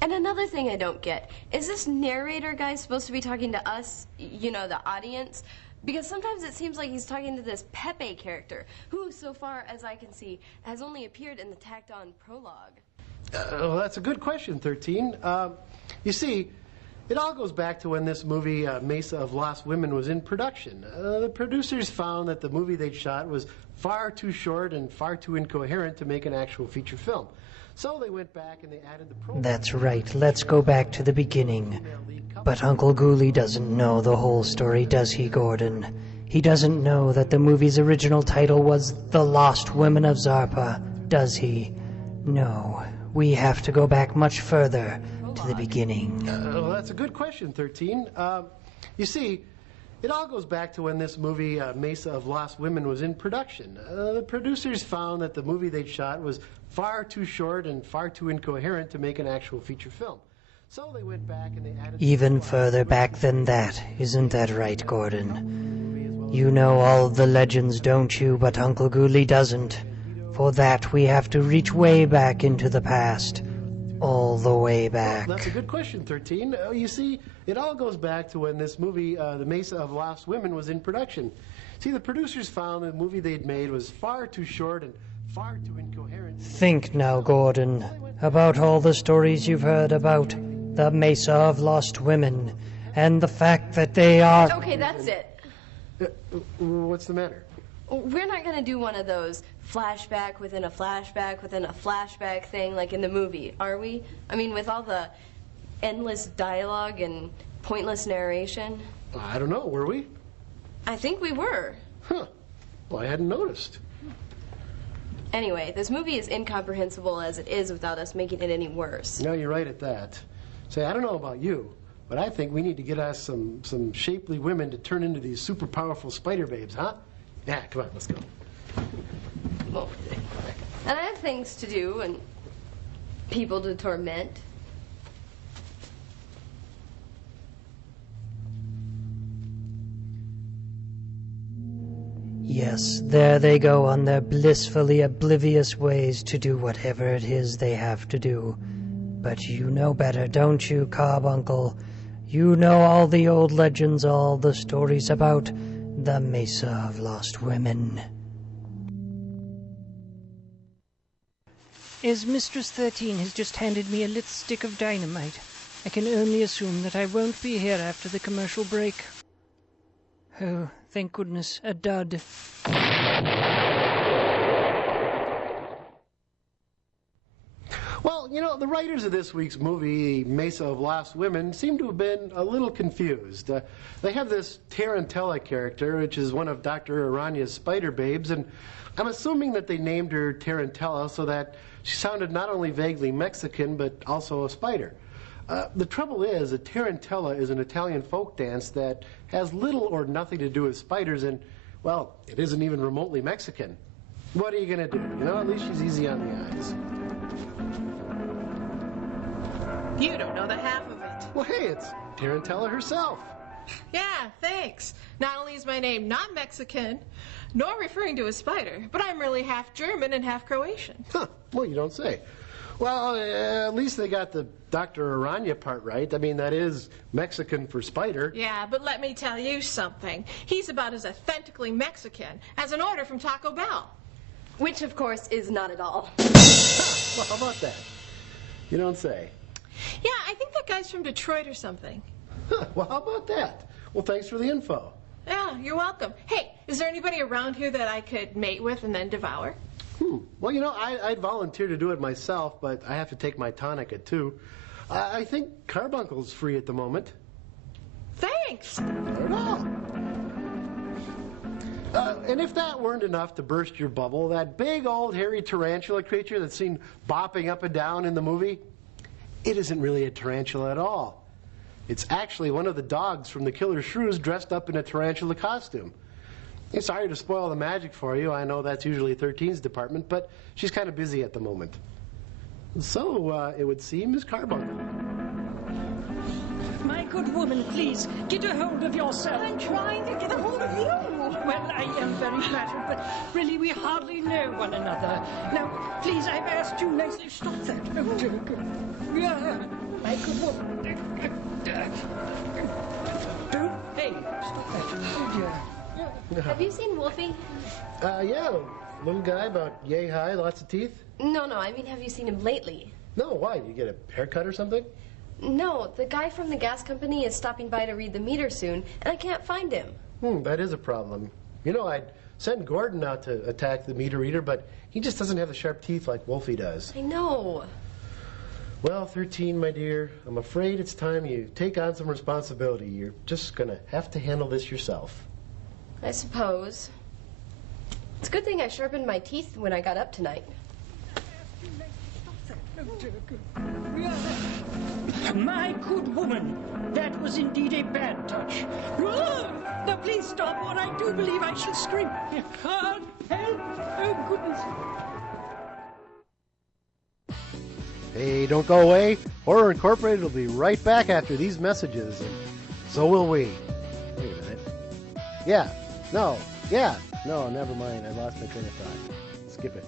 And another thing I don't get, is this narrator guy supposed to be talking to us, you know, the audience? Because sometimes it seems like he's talking to this Pepe character, who, so far as I can see, has only appeared in the tacked-on prologue. Well, that's a good question, 13. You see, it all goes back to when this movie, Mesa of Lost Women, was in production. The producers found that the movie they'd shot was far too short and far too incoherent to make an actual feature film. So they went back and they added the prologue. That's right. Let's go back to the beginning. But Uncle Ghoulie doesn't know the whole story, does he, Gordon? He doesn't know that the movie's original title was The Lost Women of Zarpa, does he? No. We have to go back much further to the beginning. Well, that's a good question, 13. You see, it all goes back to when this movie, Mesa of Lost Women, was in production. The producers found that the movie they'd shot was far too short and far too incoherent to make an actual feature film. So they went back and they added... Even further back than that, isn't that right, Gordon? You know all the legends, don't you? But Uncle Ghoulie doesn't. For that, we have to reach way back into the past. All the way back. Well, that's a good question, 13. You see, it all goes back to when this movie, The Mesa of Lost Women, was in production. See, the producers found the movie they'd made was far too short and far too incoherent. Think now, Gordon, about all the stories you've heard about the Mesa of Lost Women, and the fact that they are... Okay, that's it. What's the matter? We're not going to do one of those flashback within a flashback within a flashback thing like in the movie, are we? I mean, with all the endless dialogue and pointless narration. I don't know, were we? I think we were. Huh. Well, I hadn't noticed. Anyway, this movie is incomprehensible as it is without us making it any worse. No, you're right at that. Say, I don't know about you, but I think we need to get us some shapely women to turn into these super powerful spider babes, huh? Yeah, come on, let's go. Well, and I have things to do and people to torment. Yes, there they go on their blissfully oblivious ways to do whatever it is they have to do. But you know better, don't you, Carbuncle? You know all the old legends, all the stories about the Mesa of Lost Women. As Mistress 13 has just handed me a lit stick of dynamite, I can only assume that I won't be here after the commercial break. Oh, thank goodness, a dud. Well, you know, the writers of this week's movie, Mesa of Lost Women, seem to have been a little confused. They have this Tarantella character, which is one of Dr. Aranya's spider babes, and I'm assuming that they named her Tarantella so that she sounded not only vaguely Mexican, but also a spider. The trouble is, a Tarantella is an Italian folk dance that has little or nothing to do with spiders, and, well, it isn't even remotely Mexican. What are you going to do? You know, at least she's easy on the eyes. You don't know the half of it. Well, hey, it's Tarantella herself. Yeah, thanks. Not only is my name not Mexican, nor referring to a spider, but I'm really half German and half Croatian. Huh, well, you don't say. Well, at least they got the Dr. Aranya part right. I mean, that is Mexican for spider. Yeah, but let me tell you something. He's about as authentically Mexican as an order from Taco Bell. Which, of course, is not at all. Well, how about that? You don't say. Yeah, I think that guy's from Detroit or something. Huh, well, how about that? Well, thanks for the info. Yeah, you're welcome. Hey, is there anybody around here that I could mate with and then devour? Well, you know, I'd volunteer to do it myself, but I have to take my tonic at 2. I think Carbuncle's free at the moment. Thanks. Not at all. And if that weren't enough to burst your bubble, that big old hairy tarantula creature that's seen bopping up and down in the movie, it isn't really a tarantula at all. It's actually one of the dogs from the Killer Shrews dressed up in a tarantula costume. Sorry to spoil the magic for you. I know that's usually 13's department, but she's kind of busy at the moment. So, it would seem, Miss Carbuncle. My good woman, please, get a hold of yourself. I'm trying to get a hold of you. well, I am very flattered, but really we hardly know one another. Now, please, I've asked you nicely. Stop that. Oh, dear God. Yeah, my good woman. Oh, hey, stop that. Oh, dear. Have you seen Wolfie? Yeah, little guy about yay high, lots of teeth. No, I mean, have you seen him lately? No, why? You get a haircut or something? No, the guy from the gas company is stopping by to read the meter soon, and I can't find him. That is a problem. You know, I'd sent Gordon out to attack the meter reader, but he just doesn't have the sharp teeth like Wolfie does. I know. Well, 13, my dear, I'm afraid it's time you take on some responsibility. You're just gonna have to handle this yourself. I suppose. It's a good thing I sharpened my teeth when I got up tonight. My good woman, that was indeed a bad touch. Now please stop, or I do believe I shall scream. I can't help. Oh, goodness. Hey, don't go away. Horror Incorporated will be right back after these messages, and so will we. Wait a minute. No, never mind. I lost my train of thought. Skip it.